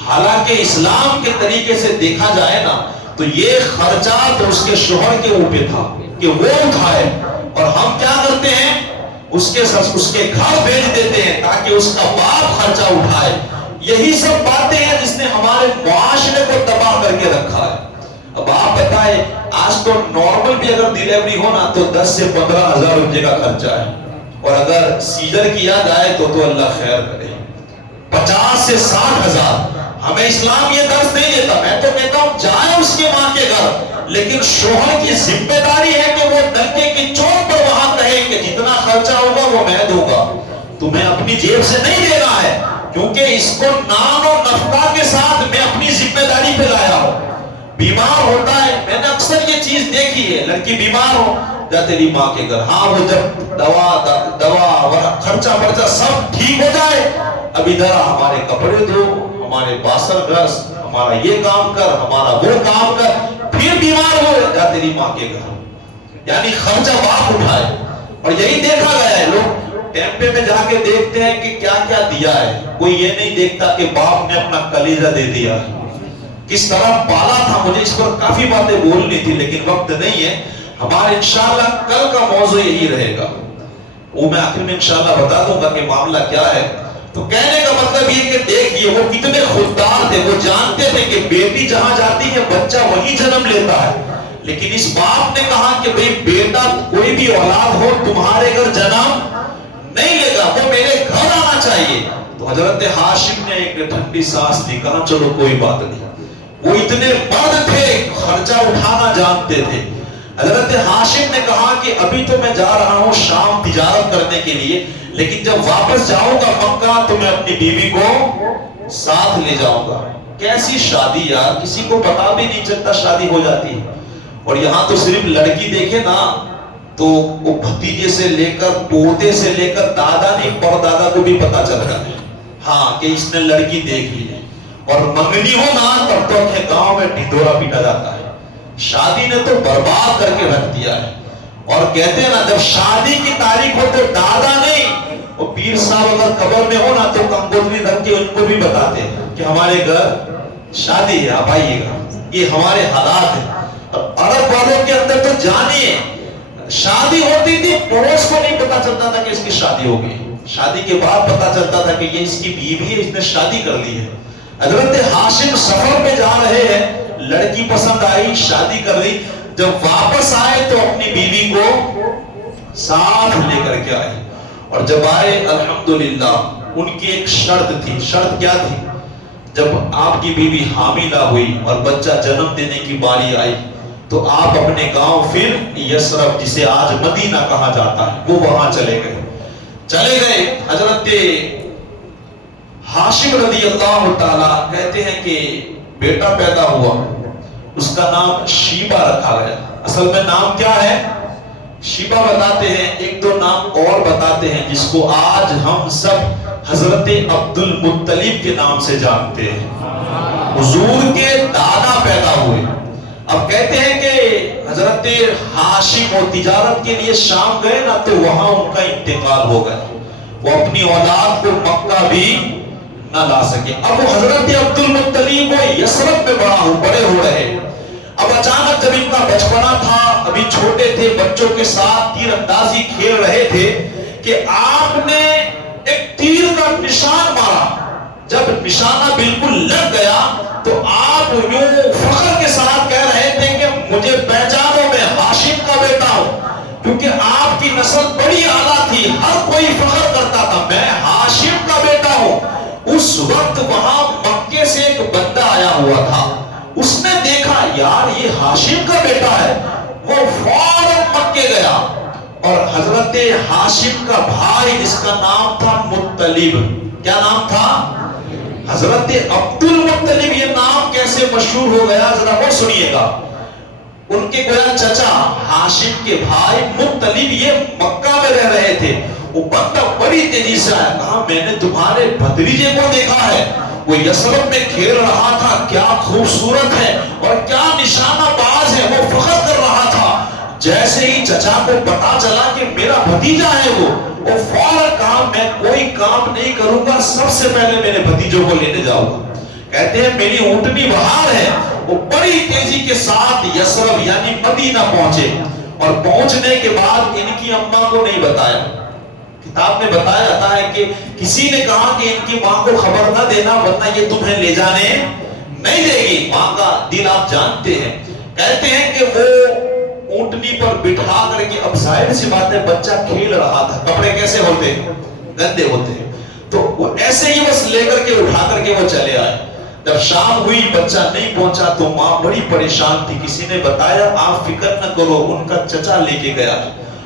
حالانکہ اسلام کے طریقے سے دیکھا جائے نا تو یہ خرچہ تو اس کے شوہر کے اوپر تھا کہ وہ اٹھائے، اور ہم کیا کرتے ہیں، اس کے گھر بھیج دیتے ہیں تاکہ اس کا باپ خرچہ اٹھائے. یہی سب باتیں ہیں جس نے ہمارے معاشرے کو تباہ کر کے رکھا ہے. اب آپ بتائیں، آج تو نارمل بھی اگر ڈیلیوری ہو نا تو 10 سے 15 ہزار روپے کا خرچہ ہے، اور اگر سیزر کیا جائے تو اللہ خیر کرے 50 سے 60 ہزار. ہمیں اسلام یہ درس نہیں دیتا. میں تو کہتا ہوں جائے اس کے ماں کے گھر، لیکن شوہر کی ذمہ داری ہے کہ وہ ڈنڈے کی چوٹ پر وہاں کہے کہ جتنا خرچہ ہوگا وہ میں دوں گا، تمہیں اپنی جیب سے نہیں دینا ہے، کیونکہ اس کو نان و نفقہ کے ساتھ میں اپنی ذمہ داری پہ لایا ہوں. بیمار ہوتا ہے، میں نے اکثر یہ چیز دیکھی ہے، لڑکی بیمار ہو جا تیری ماں کے گھر. ہاں وہ جب دوا خرچہ سب ٹھیک ہو جائے، اب ادھر ہمارے کپڑے دھو، ہمارے باسن گھس، ہمارا یہ کام کر، ہمارا وہ کام کر، پھر بیمار ہو جا تیری ماں کے گھر. یعنی خرچہ باپ اٹھائے. اور یہی دیکھا گیا ہے، لوگ ٹیمپے میں جا کے دیکھتے ہیں کہ کیا کیا دیا ہے. کوئی یہ نہیں دیکھتا کہ باپ نے اپنا کلیجہ دے دیا، کس طرح پالا تھا. مجھے اس پر کافی باتیں بولنی تھی لیکن وقت نہیں ہے. ہمارے انشاءاللہ کل کا موضوع یہی رہے گا، وہ میں آخر میں انشاءاللہ بتا دوں گا کہ معاملہ کیا ہے. تو کہنے کا مطلب یہ کہ دیکھیے وہ کتنے خوددار تھے، وہ جانتے تھے کہ بیٹی جہاں جاتی ہے بچہ وہی جنم لیتا ہے. لیکن اس باپ نے کہا کہ بھئی بیٹا کوئی بھی اولاد ہو تمہارے گھر جنم نہیں لے گا، وہ میرے گھر آنا چاہیے. تو حضرت ہاشم نے ایک ٹھنڈی سانس لی، کہا چلو کوئی بات نہیں. وہ اتنے مرد تھے، خرچہ اٹھانا جانتے تھے. حضرت ہاشم نے کہا کہ ابھی تو میں جا رہا ہوں شام تجارت کرنے کے لیے، لیکن جب واپس جاؤں گا مکہ تو میں اپنی بیوی کو ساتھ لے جاؤں گا. کیسی شادی یار، کسی کو پتا بھی نہیں چلتا شادی ہو جاتی ہے. اور یہاں تو صرف لڑکی دیکھے نا تو وہ بھتیجے سے لے کر پوتے سے لے کر دادا نہیں پردادا کو بھی پتا چلتا ہے ہاں کہ اس نے لڑکی دیکھ لی ہے. اور منگنی ہو نا تب تو اپنے گاؤں میں ڈھڈورا پیٹا جاتا ہے. شادی نے تو برباد کر کے رکھ دیا ہے. اور کہتے ہیں نا جب شادی کی تاریخ ہو تو دادا نہیں وہ پیر صاحب اگر قبر میں ہو نا تو کنگوتری رکھ کے ان کو بھی بتاتے ہیں کہ ہمارے گھر شادی ہے، آپ آئیے گا، یہ ہمارے حالات ہیں۔ عرب والوں کے اندر تو جانیے شادی ہوتی تھی، پڑوس کو نہیں پتا چلتا تھا کہ اس کی شادی ہو گئی، شادی کے بعد پتا چلتا تھا کہ یہ اس کی بیوی ہے، اس نے شادی کر لی ہے۔ حضرت ہاشم سفر پہ جا رہے ہیں، لڑکی پسند آئی، شادی کر لی، جب واپس آئے تو اپنی بیوی کو ساتھ لے کر کے آئے، اور جب آئے الحمدللہ ان کی ایک شرط تھی۔ شرط کیا تھی؟ جب آپ کی بیوی حاملہ ہوئی اور بچہ جنم دینے کی باری آئی تو آپ اپنے گاؤں پھر یثرب، جسے آج مدینہ کہا جاتا ہے، وہ وہاں چلے گئے۔ حضرت ہاشم رضی اللہ تعالی کہتے ہیں کہ بیٹا پیدا ہوا، اس کا نام شیبہ رکھا گیا۔ اصل میں نام کیا ہے؟ شیبہ بتاتے ہیں، ایک دو نام اور بتاتے ہیں جس کو آج ہم سب حضرت عبد المطلب کے نام سے جانتے ہیں۔ حضور کے دادا پیدا ہوئے۔ اب کہتے ہیں کہ حضرت ہاشم وہ تجارت کے لیے شام گئے نا تو وہاں ان کا انتقال ہو گیا، وہ اپنی اولاد کو مکہ بھی نہ لا سکے۔ اب وہ حضرت عبد المطلب وہ یثرب میں بڑے ہو رہے۔ اب اچانک جب ان کا بچپنا تھا، ابھی چھوٹے تھے، بچوں کے ساتھ تیر اندازی کھیل رہے تھے کہ آپ نے ایک تیر کا نشان مارا۔ جب نشانہ بالکل لگ گیا تو آپ یوں فخر کے ساتھ کہہ رہے تھے کہ مجھے پہچانو، میں ہاشم کا بیٹا ہوں، کیونکہ آپ کی نسل بڑی اعلیٰ تھی، ہر کوئی فخر کرتا تھا میں ہاشم کا بیٹا ہوں۔ اس وقت وہاں مکے سے ایک بندہ آیا ہوا تھا، اس نے دیکھا یار یہ ہاشم کا بیٹا ہے، وہ فوراً مکے گیا اور حضرت ہاشم کا بھائی جس کا نام تھا مطلب، کیا نام تھا؟ حضرت عبد المطلب، یہ نام کیسے مشہور ہو گیا ذرا وہ سنیے گا۔ ان کے گویا چچا ہاشم کے بھائی مطلب یہ مکہ میں رہ رہے تھے، وہ بندہ بڑی تیزی سے آیا، کہا میں نے تمہارے بھتیجے کو دیکھا ہے، وہ یثرب میں کھیل رہا تھا، کیا خوبصورت ہے اور کیا نشانہ باز ہے، وہ فخر کر رہا تھا۔ جیسے ہی چچا کو پتا چلا کہ میرا بھتیجا ہے وہ فوراً کہا میں کوئی کام نہیں کروں گا، سب سے پہلے میرے بھتیجوں کو لینے جاؤں گا۔ کہتے ہیں میری اونٹنی بہار ہے، وہ بڑی تیزی کے ساتھ یثرب یعنی مدینہ پہنچے، اور پہنچنے کے بعد ان کی اماں کو نہیں بتایا۔ کتاب میں بتایا جاتا ہے کہ کسی نے کہا کہ ان کی ماں کو خبر نہ دینا ورنہ یہ تمہیں لے جانے نہیں دے گی، ماں کا دل آپ جانتے ہیں۔ کہتے ہیں کہ وہ اونٹنی پر بٹھا کر کے، اب ظاہر سی بات ہے بچہ کھیل رہا تھا، کپڑے کیسے ہوتے گندے ہوتے، تو وہ ایسے ہی بس لے کر کے اٹھا کر کے وہ چلے آئے۔ جب شام ہوئی بچہ نہیں پہنچا تو ماں بڑی پریشان تھی، کسی نے بتایا آپ فکر نہ کرو ان کا چچا لے کے گیا،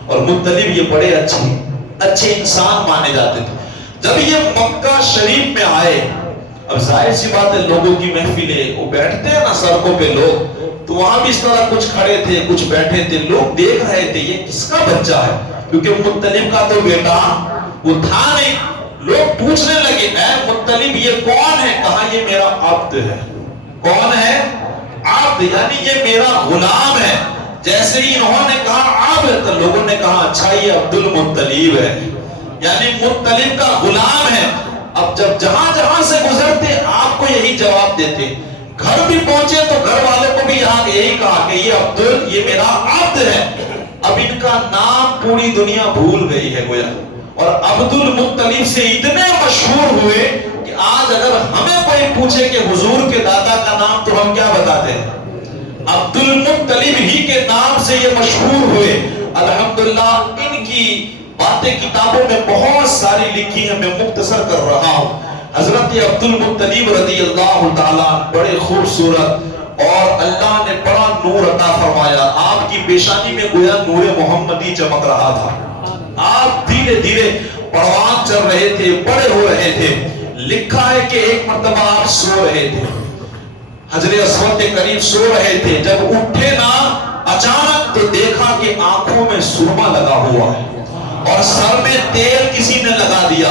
اور مطلب یہ بڑے اچھے انسان مانے جاتے تھے۔ جب یہ مکہ شریف میں آئے، اب ظاہر سی بات ہے لوگوں کی محفلیں، وہ بیٹھتے ہیں نا سڑکوں پہ لوگ، تو وہاں بھی اس طرح کچھ کھڑے تھے کچھ بیٹھے تھے، لوگ دیکھ رہے تھے یہ کس کا بچہ ہے، کیونکہ مطلب کا تو بیٹا وہ تھا نہیں۔ لوگ پوچھنے لگے اے مطلب یہ کون ہے؟ کہا یہ میرا عبد ہے۔ کون ہے؟ عبد، یعنی یہ میرا غلام ہے۔ جیسے ہی انہوں نے کہا عبد تو لوگوں نے کہا اچھا یہ عبد المطلب ہے، یعنی مطلب کا غلام ہے۔ اب جب جہاں سے گزرتے آپ کو یہی جواب دیتے، گھر بھی پہنچے تو گھر والے کو بھی یہاں یہی کہا کہ یہ عبد یہ میرا عبد ہے۔ اب ان کا نام پوری دنیا بھول گئی ہے گویا، اور عبد المطلب سے اتنے مشہور ہوئے کہ آج اگر ہمیں کوئی پوچھے کہ حضور کے دادا کا نام تو ہم کیا بتاتے ہیں؟ عبد المطلب ہی کے نام سے یہ مشہور ہوئے۔ الحمدللہ ان کی باتیں کتابوں میں بہت ساری لکھی ہیں، میں مختصر کر رہا ہوں۔ حضرت عبد المطلب رضی اللہ تعالیٰ بڑے خوبصورت، اور اللہ نے بڑا نور عطا فرمایا، آپ کی پیشانی میں گویا نور محمدی چمک رہا تھا، آپ دھیرے دھیرے پروان چل رہے تھے، بڑے ہو رہے تھے۔ لکھا ہے کہ ایک مرتبہ آپ سو رہے تھے، حجر اسود کے قریب سو رہے تھے، جب اٹھے نا اچانک تو دیکھا کہ آنکھوں میں سرما لگا ہوا ہے اور سر میں تیل کسی نے لگا دیا،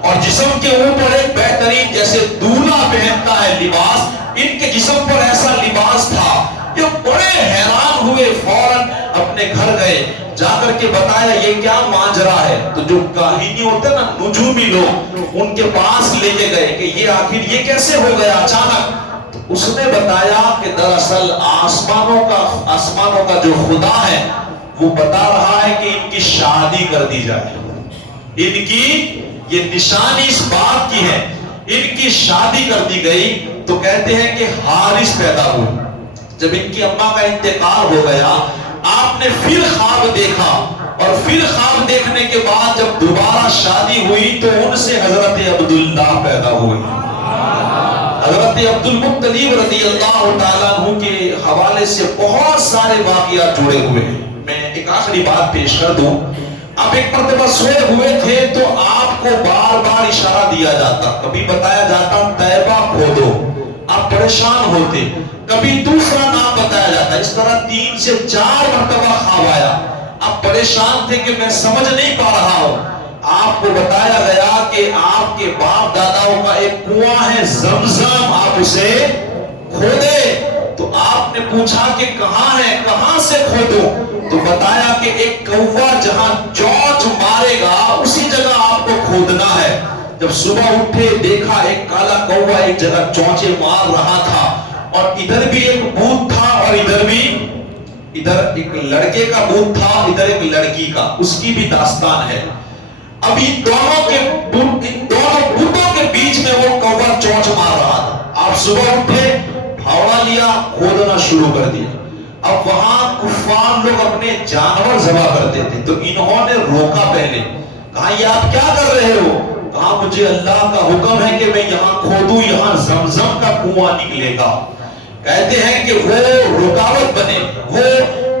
اور جسم کے اوپر ایک بہترین جیسے دولہا پہنتا ہے لباس، ان کے جسم پر ایسا لباس تھا۔ یہ بڑے حیران ہوئے، فوراً اپنے اپنے گھر گئے, جا کر کے بتایا یہ کیا ماجرا ہے. تو جو کاہنی ہوتے نا, نجومی لوگ, ان کے پاس لے کے گئے کہ یہ آخر یہ کیسے ہو گیا اچانک. تو اس نے بتایا کہ دراصل آسمانوں کا جو خدا ہے وہ بتا رہا ہے کہ ان کی شادی کر دی جائے. ان کی یہ نشانی اس بات کی ہے, ان کی شادی کر دی گئی. تو کہتے ہیں کہ حارث پیدا ہوئے. جب ان کی اماں کا انتقال ہو گیا, آپ نے پھر خواب دیکھا, اور پھر خواب دیکھنے کے بعد جب دوبارہ شادی ہوئی تو ان سے حضرت عبداللہ پیدا ہوئے. حضرت عبد المطلب رضی اللہ تعالیٰ عنہ کے حوالے سے بہت سارے واقعات جڑے ہوئے ہیں. میں ایک آخری بات پیش کر دوں. آپ ایک مرتبہ سوئے ہوئے تھے تو آپ کو بار بار اشارہ دیا جاتا, کبھی بتایا جاتا طیبہ کھودو, آپ پریشان ہوتے, کبھی دوسرا نام بتایا جاتا. اس طرح 3 سے 4 مرتبہ خواب آیا, آپ پریشان تھے کہ میں سمجھ نہیں پا رہا ہوں. آپ کو بتایا گیا کہ آپ کے باپ داداؤں کا ایک کنواں ہے زمزم, آپ اسے کھودے. تو آپ نے پوچھا کہ کہاں ہے, کہاں سے کھودوں؟ تو بتایا کہ ایک کوا جہاں چونچ مارے گا اسی جگہ آپ کو کھودنا ہے. جب صبح اٹھے دیکھا ایک کالا کوا ایک جگہ چونچے مار رہا تھا, اور ادھر بھی ایک بوت تھا اور ادھر ایک لڑکے کا بوت تھا, ادھر ایک لڑکی کا. اس کی بھی داستان ہے. اب ان دونوں بوتوں کے بیچ میں وہ کوا چونچ مار رہا تھا. آپ صبح اٹھے, پھاوڑا لیا, کھودنا شروع کر دیا. اب وہاں کفار لوگ اپنے جانور ذبح کرتے تھے, تو انہوں نے روکا پہلے, کہا یہ آپ کیا کر رہے ہو؟ کہا مجھے اللہ کا حکم ہے کہ میں یہاں کھودوں, یہاں زمزم کا کنواں نکلے گا. کہتے ہیں کہ وہ رکاوٹ بنے, وہ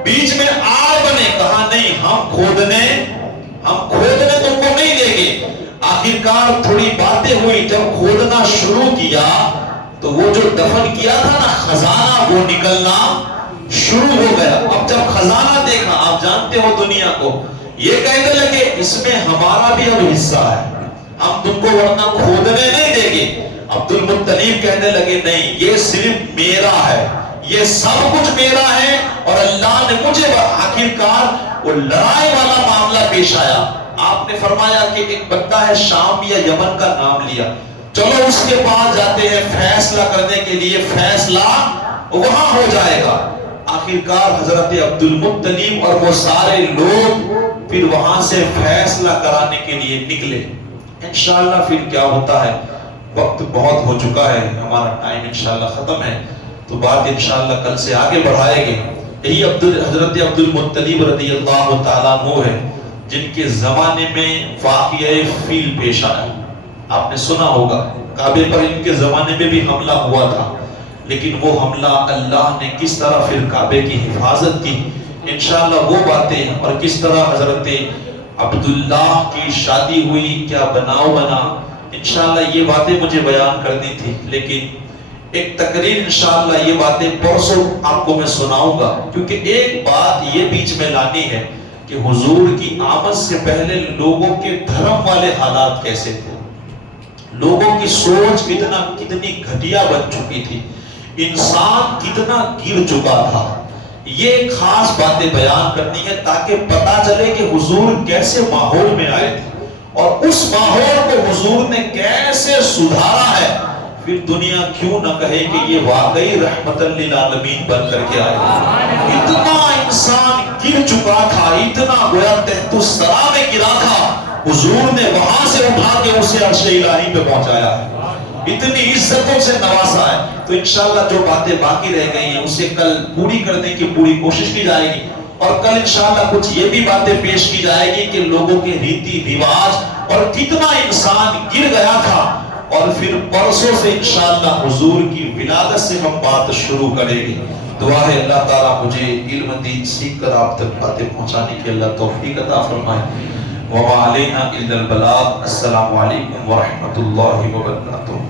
بیچ میں آڑ بنے. کہا نہیں, ہم کھودنے تم کو نہیں دیں گے. آخرکار تھوڑی باتیں ہوئی, جب کھودنا شروع کیا تو وہ جو دفن کیا تھا نا خزانہ, وہ نکلنا شروع ہو گیا. اب جب خزانہ دیکھا, آپ جانتے ہو دنیا کو, یہ کہنے لگے اس میں ہمارا بھی اب حصہ ہے, ہم تم کو ورنہ کھودنے نہیں دیں گے. عبد المطلب کہنے لگے نہیں, یہ صرف میرا ہے, یہ سب کچھ میرا ہے, اور اللہ نے مجھے. آخرکار وہ لڑائی والا معاملہ پیش آیا. آپ نے فرمایا کہ ایک بندہ ہے شام یا یمن کا نام لیا, چلو اس کے پاس جاتے ہیں فیصلہ کرنے کے لیے, فیصلہ وہاں ہو جائے گا. آخرکار حضرت عبد المطلب اور وہ سارے لوگ پھر وہاں سے فیصلہ کرانے کے لیے نکلے. انشاءاللہ پھر کیا ہوتا ہے, وقت بہت ہو چکا ہے, ہمارا ٹائم انشاءاللہ ختم ہے, تو بات انشاءاللہ کل سے آگے بڑھائے گے. یہی حضرت عبد المطلب رضی اللہ تعالیٰ عنہ ہے جن کے زمانے میں واقعہ فیل پیش آیا. آپ نے سنا ہوگا کعبے پر ان کے زمانے میں بھی حملہ ہوا تھا, لیکن وہ حملہ اللہ نے کس طرح پھر کعبے کی حفاظت کی, انشاءاللہ وہ باتیں, اور کس طرح حضرت عبداللہ کی شادی ہوئی, کیا بناؤ بنا, انشاءاللہ یہ باتیں مجھے بیان کرنی تھی. لیکن ایک تقریر انشاءاللہ یہ باتیں پرسوں آپ کو میں سناؤں گا, کیونکہ ایک بات یہ بیچ میں لانی ہے کہ حضور کی آمد سے پہلے لوگوں کے دھرم والے حالات کیسے تھے, لوگوں کی سوچ کتنی گھٹیا بن چکی تھی, انسان کتنا گر چکا تھا. یہ خاص باتیں بیان کرنی ہے تاکہ پتا چلے کہ حضور کیسے ماحول میں آئے تھے, اور اس ماحول کو حضور نے کیسے سدھارا ہے. پھر دنیا کیوں نہ کہے کہ یہ واقعی رحمت للعالمین بن کر کے آئے. اتنا انسان گر چکا تھا, اتنا گویا تحت الثری میں گرا تھا, حضور نے وہاں سے اٹھا کے اسے عرش الہی پہ پہنچایا ہے, اتنی عزتوں سے نوازا ہے. تو انشاءاللہ جو باتیں باقی رہ گئی ہیں اسے کل پوری کرنے کی پوری کوشش کی جائے گی, اور کل انشاءاللہ کچھ یہ بھی باتیں پیش کی جائے گی کہ لوگوں کے ریتی رواج اور کتنا انسان گر گیا تھا. اور پھر پرسوں سے انشاءاللہ حضور کی ولادت سے ہم بات شروع کریں گے. دعا ہے اللہ تعالیٰ مجھے علم دین سیکھ کر آپ تک باتیں پہنچانے کی اللہ توفیق عطا فرمائے. وما علینا الا البلاغ. السلام علیکم ورحمۃ اللہ وبرکاتہ.